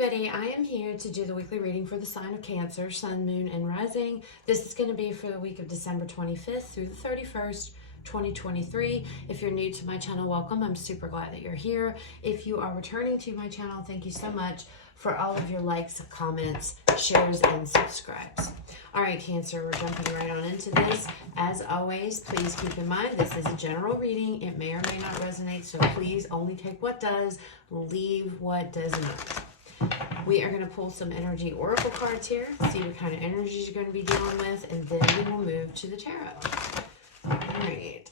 everybody, I am here to do the weekly reading for the sign of Cancer, Sun, Moon, and Rising. This is going to be for the week of December 25th through the 31st, 2023. If you're new to my channel, welcome. I'm super glad that you're here. If you are returning to my channel, thank you so much for all of your likes, comments, shares, and subscribes. All right, Cancer, we're jumping right on into this. As always, please keep in mind, this is a general reading. It may or may not resonate, so please only take what does, leave what does not. We are going to pull some energy oracle cards here, see what kind of energies you're going to be dealing with, and then we will move to the tarot. All right.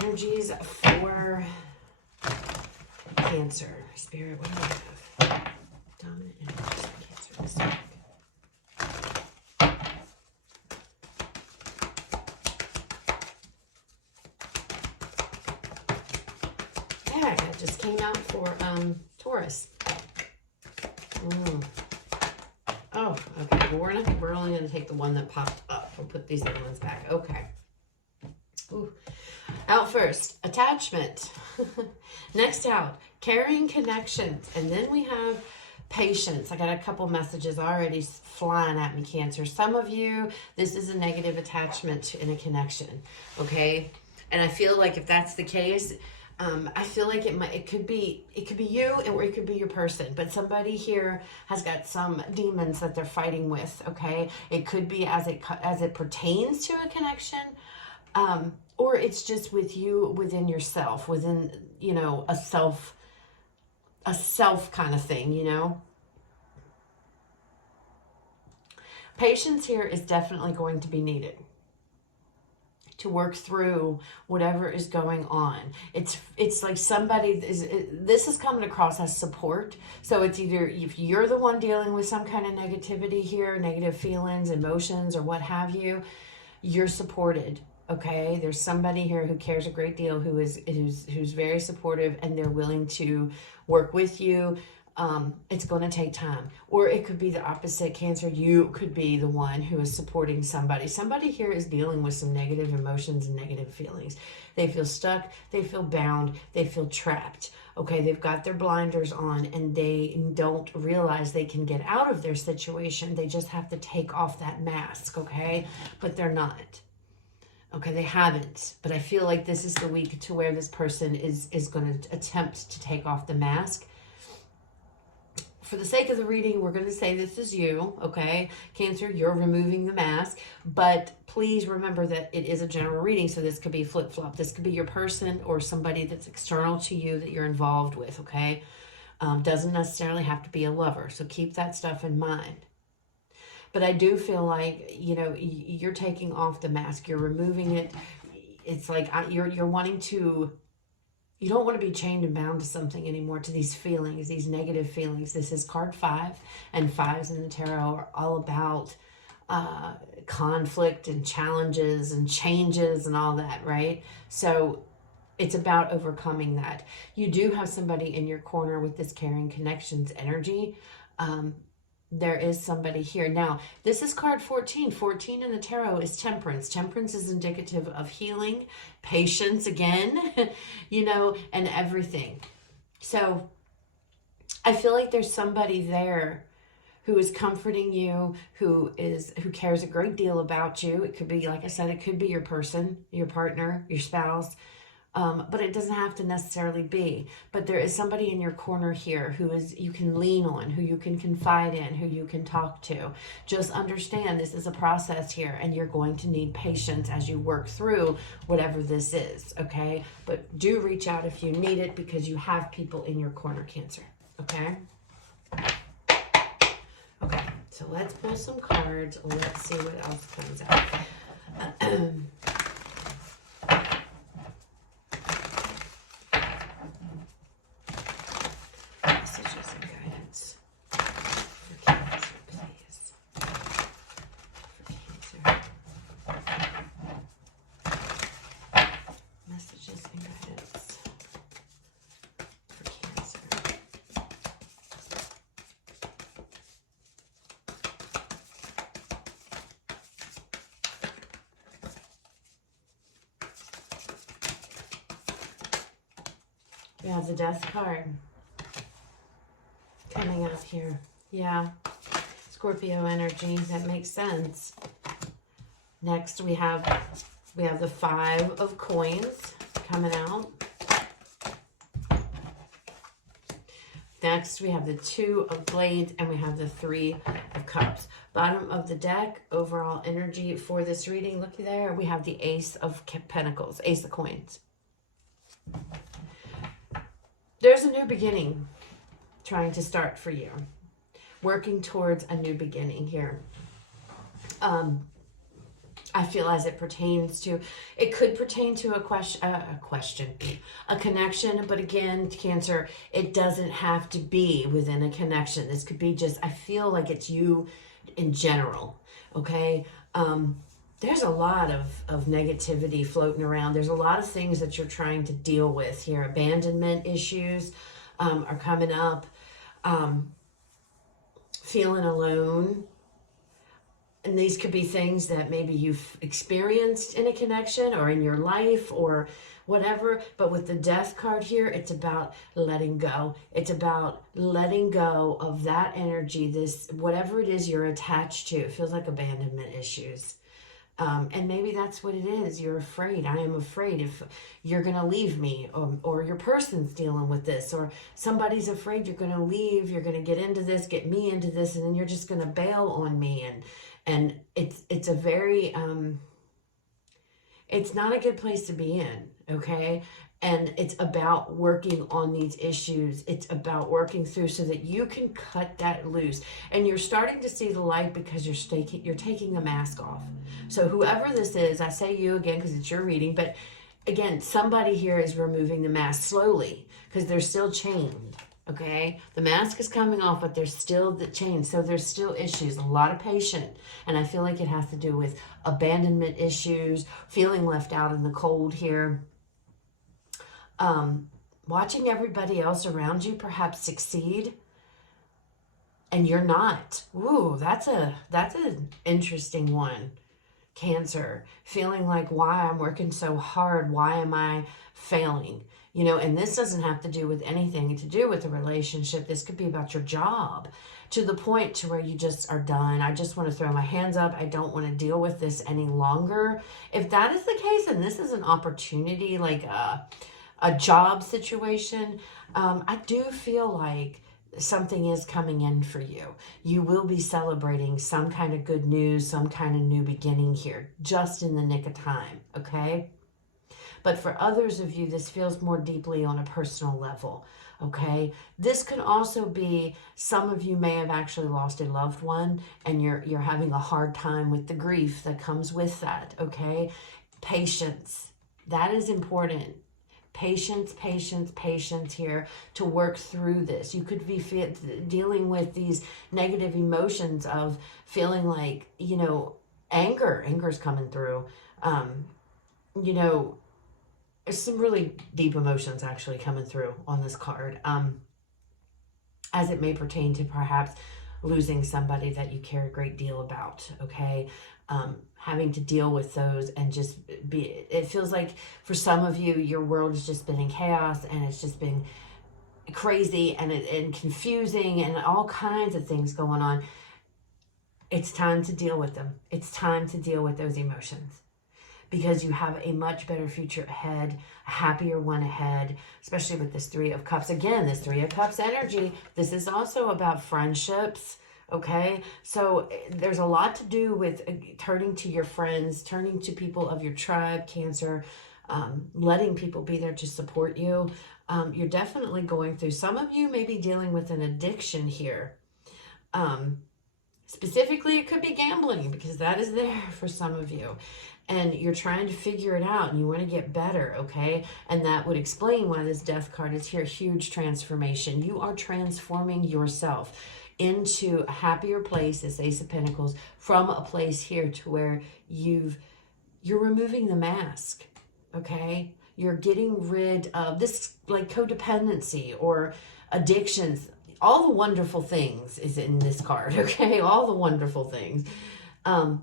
Energies for Cancer. Spirit, what do we have? Dominant energies for Cancer this week. Yeah, that just came out for Taurus. Oh, okay. Well, we're only going to take the one that popped up. We'll put these other ones back. Okay. Ooh. Out first, attachment. Next out, carrying connections. And then we have patience. I got a couple messages already flying at me, Cancer. Some of you, this is a negative attachment in a connection. Okay. And I feel like if that's the case, I feel like it could be you, or it could be your person, but somebody here has got some demons that they're fighting with. Okay, it could be as it pertains to a connection, or it's just with you within yourself, within a self kind of thing. Patience here is definitely going to be needed to work through whatever is going on. It's like somebody this is coming across as support. So it's either if you're the one dealing with some kind of negativity here, negative feelings, emotions, or what have you, you're supported. Okay, there's somebody here who cares a great deal, who's very supportive, and they're willing to work with you. It's going to take time. Or it could be the opposite, Cancer. You could be the one who is supporting somebody. Somebody here is dealing with some negative emotions and negative feelings. They feel stuck. They feel bound. They feel trapped. Okay, they've got their blinders on and they don't realize they can get out of their situation. They just have to take off that mask, okay? But they're not. Okay, they haven't. But I feel like this is the week to where this person is going to attempt to take off the mask. For the sake of the reading, we're going to say this is you, okay? Cancer, you're removing the mask, but please remember that it is a general reading, so this could be flip-flop. This could be your person or somebody that's external to you that you're involved with, okay? Doesn't necessarily have to be a lover, so keep that stuff in mind. But I do feel like, you're taking off the mask. You're removing it. It's like you're wanting to... You don't want to be chained and bound to something anymore, to these feelings, these negative feelings. This is card 5, and 5s in the tarot are all about conflict and challenges and changes and all that, right? So it's about overcoming that. You do have somebody in your corner with this caring connections energy. There is somebody here. Now, this is card 14. 14 in the tarot is temperance. Temperance is indicative of healing, patience again, and everything. So I feel like there's somebody there who is comforting you, who cares a great deal about you. It could be, like I said, it could be your person, your partner, your spouse. But it doesn't have to necessarily be. But there is somebody in your corner here who you can lean on, who you can confide in, who you can talk to. Just understand this is a process here, and you're going to need patience as you work through whatever this is, okay? But do reach out if you need it, because you have people in your corner, Cancer, okay? Okay, so let's pull some cards. Let's see what else comes out. We have the Death card. Okay. coming up here? Yeah, Scorpio energy. That makes sense. Next, we have the 5 of coins coming out. Next, we have the 2 of blades, and we have the 3 of cups. Bottom of the deck, overall energy for this reading, looky there, we have the Ace of Pentacles, Ace of Coins. There's a new beginning trying to start for you. Working towards a new beginning here. I feel as it pertains to, it could pertain to a connection, but again, Cancer, it doesn't have to be within a connection. This could be just, I feel like it's you in general, okay? There's a lot of negativity floating around. There's a lot of things that you're trying to deal with here. Abandonment issues are coming up. Feeling alone. And these could be things that maybe you've experienced in a connection or in your life or whatever. But with the Death card here, it's about letting go. It's about letting go of that energy, this, whatever it is you're attached to. It feels like abandonment issues. And maybe that's what it is. You're afraid. I am afraid if you're going to leave me, or your person's dealing with this, or somebody's afraid you're going to leave, you're going to get into this, get me into this, and then you're just going to bail on me. And it's a very, it's not a good place to be in, okay? And it's about working on these issues. It's about working through so that you can cut that loose. And you're starting to see the light because you're taking the mask off. So whoever this is, I say you again because it's your reading, but again, somebody here is removing the mask slowly because they're still chained, okay? The mask is coming off, but there's still the chain. So there's still issues, a lot of patience. And I feel like it has to do with abandonment issues, feeling left out in the cold here. Watching everybody else around you perhaps succeed and you're not. Ooh, that's an interesting one. Cancer, feeling like, why I'm working so hard, why am I failing? You know, and this doesn't have to do with anything to do with the relationship. This could be about your job, to the point to where you just are done. I just want to throw my hands up. I don't want to deal with this any longer. If that is the case, and this is an opportunity, like a job situation, I do feel like something is coming in for you. You will be celebrating some kind of good news, some kind of new beginning here, just in the nick of time, okay? But for others of you, this feels more deeply on a personal level, okay? This could also be, some of you may have actually lost a loved one, and you're having a hard time with the grief that comes with that, okay? Patience, that is important. Patience, patience, patience here to work through this. You could be dealing with these negative emotions of feeling like, you know, anger's coming through. You know, there's some really deep emotions actually coming through on this card, as it may pertain to perhaps losing somebody that you care a great deal about, okay? Having to deal with those and just it feels like for some of you, your world has just been in chaos and it's just been crazy and confusing and all kinds of things going on. It's time to deal with them. It's time to deal with those emotions because you have a much better future ahead, a happier one ahead, especially with this 3 of Cups. Again, this 3 of Cups energy, this is also about friendships. Okay, so there's a lot to do with turning to your friends, turning to people of your tribe, Cancer, letting people be there to support you. You're definitely going through, some of you may be dealing with an addiction here. Specifically, it could be gambling because that is there for some of you. And you're trying to figure it out and you want to get better, okay? And that would explain why this Death card is here. Huge transformation. You are transforming yourself into a happier place, this Ace of Pentacles, from a place here to where you're removing the mask, okay? You're getting rid of this, like codependency or addictions. All the wonderful things is in this card, okay? All the wonderful things. And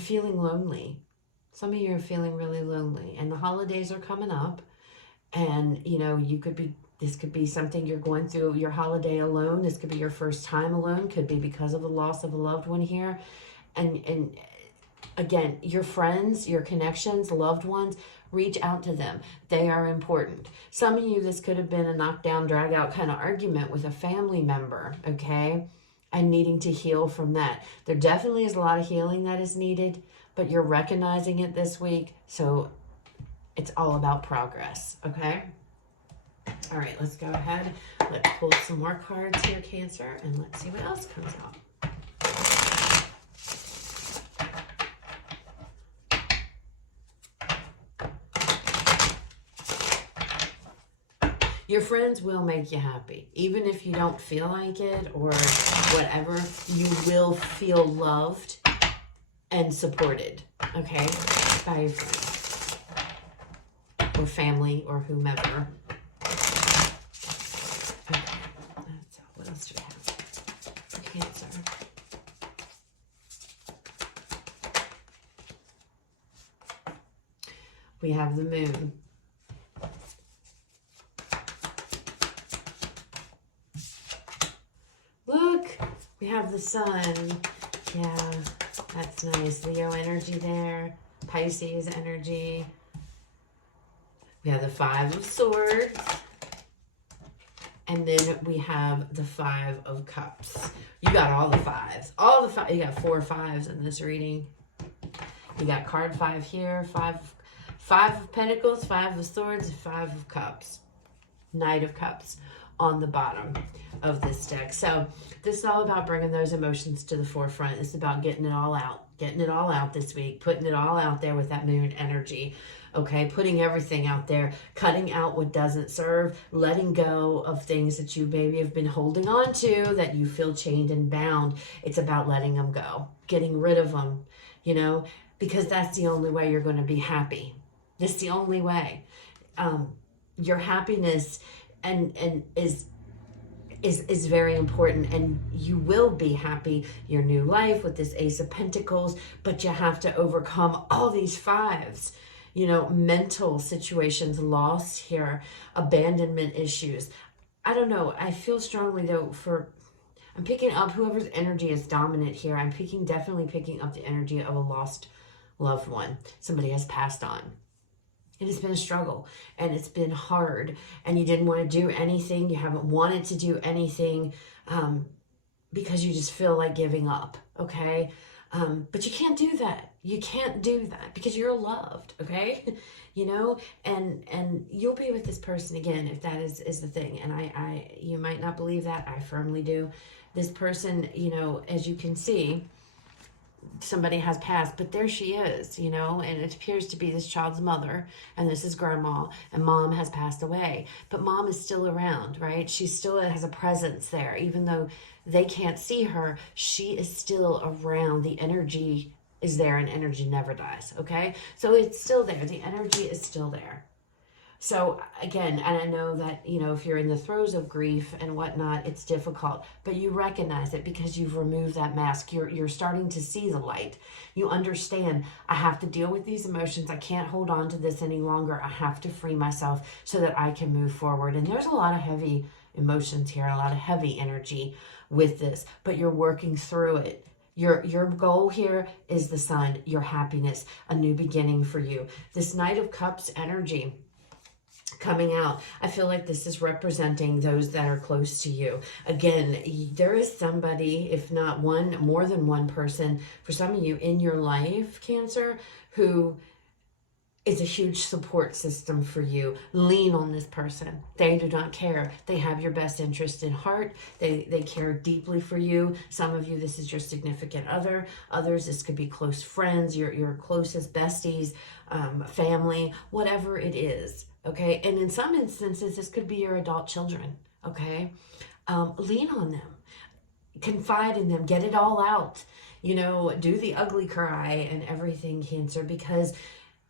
feeling lonely. Some of you are feeling really lonely, and the holidays are coming up, and you know, you could be This could be something you're going through your holiday alone. This could be your first time alone. Could be because of the loss of a loved one here. And again, your friends, your connections, loved ones, reach out to them. They are important. Some of you, this could have been a knockdown, drag out kind of argument with a family member, okay? And needing to heal from that. There definitely is a lot of healing that is needed, but you're recognizing it this week. So it's all about progress, okay? All right, let's go ahead. Let's pull some more cards here, Cancer, and let's see what else comes out. Your friends will make you happy. Even if you don't feel like it or whatever, you will feel loved and supported, okay, by your friends or family or whomever. Okay, that's all. What else do we have for Cancer? We have the Moon. Look, we have the Sun. Yeah, that's nice. Leo energy there. Pisces energy. We have the Five of Swords. And then we have the Five of Cups. You got all the fives. All the five. You got 4 fives in this reading. You got card 5 here. Five of Pentacles, 5 of Swords, 5 of Cups. Knight of Cups on the bottom of this deck. So this is all about bringing those emotions to the forefront. It's about getting it all out. Getting it all out this week. Putting it all out there with that Moon energy. Okay, putting everything out there, cutting out what doesn't serve, letting go of things that you maybe have been holding on to that you feel chained and bound. It's about letting them go, getting rid of them, you know, because that's the only way you're going to be happy. That's the only way. Your happiness and is very important, and you will be happy your new life with this Ace of Pentacles, but you have to overcome all these fives. You know, mental situations, loss here, abandonment issues. I don't know. I feel strongly though I'm picking up whoever's energy is dominant here. I'm definitely picking up the energy of a lost loved one. Somebody has passed on. It has been a struggle and it's been hard and you didn't want to do anything. You haven't wanted to do anything because you just feel like giving up. Okay. But you can't do that. You can't do that because you're loved, okay? You know, and you'll be with this person again if that is the thing. And you might not believe that. I firmly do. This person, you know, as you can see, somebody has passed, but there she is, you know, and it appears to be this child's mother, and this is grandma, and mom has passed away, but mom is still around, right? She still has a presence there, even though they can't see her, she is still around. The energy is there, and energy never dies, okay? So it's still there. The energy is still there. So again, and I know that, you know, if you're in the throes of grief and whatnot, it's difficult, but you recognize it because you've removed that mask. You're starting to see the light. You understand, I have to deal with these emotions. I can't hold on to this any longer. I have to free myself so that I can move forward. And there's a lot of heavy emotions here, a lot of heavy energy with this, but you're working through it. Your goal here is the Sun, your happiness, a new beginning for you. This Knight of Cups energy coming out, I feel like this is representing those that are close to you. Again, there is somebody, if not one, more than one person, for some of you in your life, Cancer, who is a huge support system for you. Lean on this person. They do not care. They have your best interest in heart. They care deeply for you. Some of you, this is your significant other. Others, this could be close friends, your closest besties, family, whatever it is. Okay, and in some instances, this could be your adult children, okay? Lean on them, confide in them, get it all out, you know, do the ugly cry and everything, Cancer, because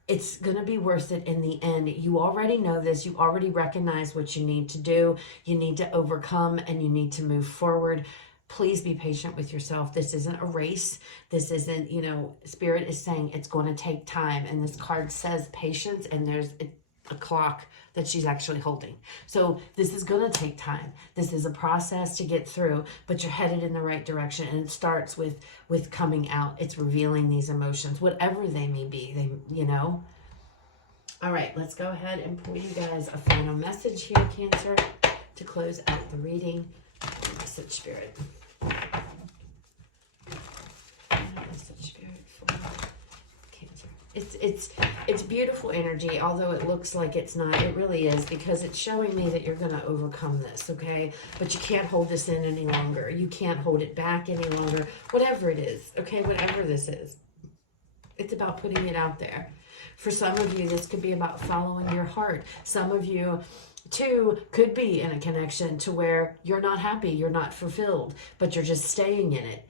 it's going to be worth it in the end. You already know this. You already recognize what you need to do. You need to overcome and you need to move forward. Please be patient with yourself. This isn't a race. This isn't, you know, Spirit is saying it's going to take time. And this card says patience, and a clock that she's actually holding. So this is going to take time. This is a process to get through, but you're headed in the right direction. And it starts with coming out. It's revealing these emotions, whatever they may be. All right, let's go ahead and pull you guys a final message here, Cancer, to close out the reading. Message, Spirit. Message, Spirit for Cancer. It's beautiful energy, although it looks like it's not. It really is, because it's showing me that you're going to overcome this, okay? But you can't hold this in any longer. You can't hold it back any longer. Whatever it is, okay? Whatever this is. It's about putting it out there. For some of you, this could be about following your heart. Some of you, too, could be in a connection to where you're not happy, you're not fulfilled, but you're just staying in it.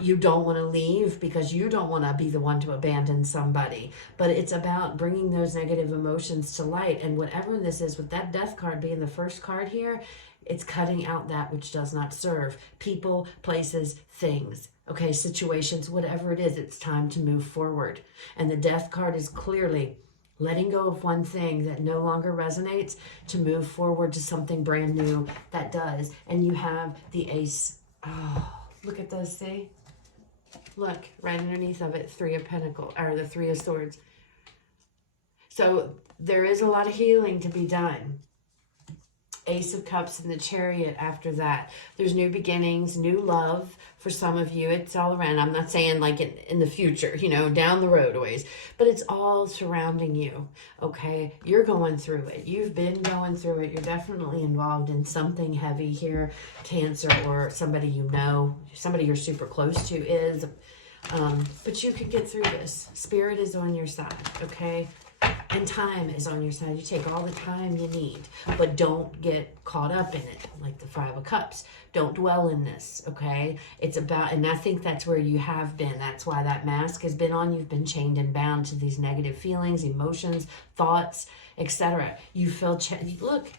You don't want to leave because you don't want to be the one to abandon somebody. But it's about bringing those negative emotions to light. And whatever this is, with that Death card being the first card here, it's cutting out that which does not serve. People, places, things. Okay, situations, whatever it is, it's time to move forward. And the Death card is clearly letting go of one thing that no longer resonates to move forward to something brand new that does. And you have the Ace. Oh, look at those, see? Look, right underneath of it, Three of Pentacles, or the Three of Swords. So there is a lot of healing to be done. Ace of Cups and the Chariot after that. There's new beginnings, new love for some of you. It's all around. I'm not saying like in the future, down the road always, but it's all surrounding you, okay? You're going through it. You've been going through it. You're definitely involved in something heavy here, Cancer, or somebody somebody you're super close to is. But you can get through this. Spirit is on your side, okay? And time is on your side. You take all the time you need, but don't get caught up in it, like the Five of Cups. Don't dwell in this, okay? It's about, and I think that's where you have been. That's why that mask has been on. You've been chained and bound to these negative feelings, emotions, thoughts, etc. You feel,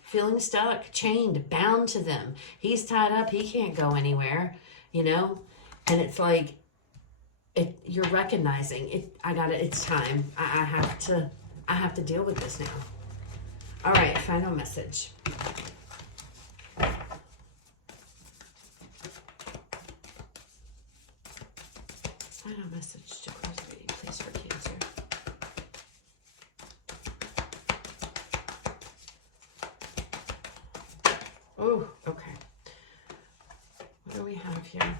feeling stuck, chained, bound to them. He's tied up. He can't go anywhere, And it's like, you're recognizing it. It's time. I have to deal with this now. All right, final message. Final message to close the reading, please, for Cancer. Oh, okay. What do we have here?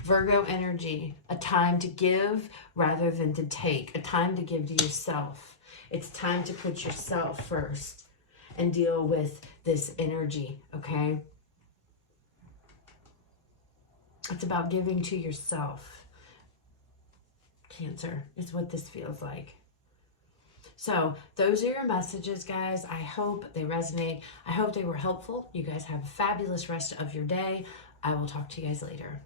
Virgo energy, a time to give rather than to take, a time to give to yourself. It's time to put yourself first and deal with this energy, okay? It's about giving to yourself. Cancer is what this feels like. So those are your messages, guys. I hope they resonate. I hope they were helpful. You guys have a fabulous rest of your day. I will talk to you guys later.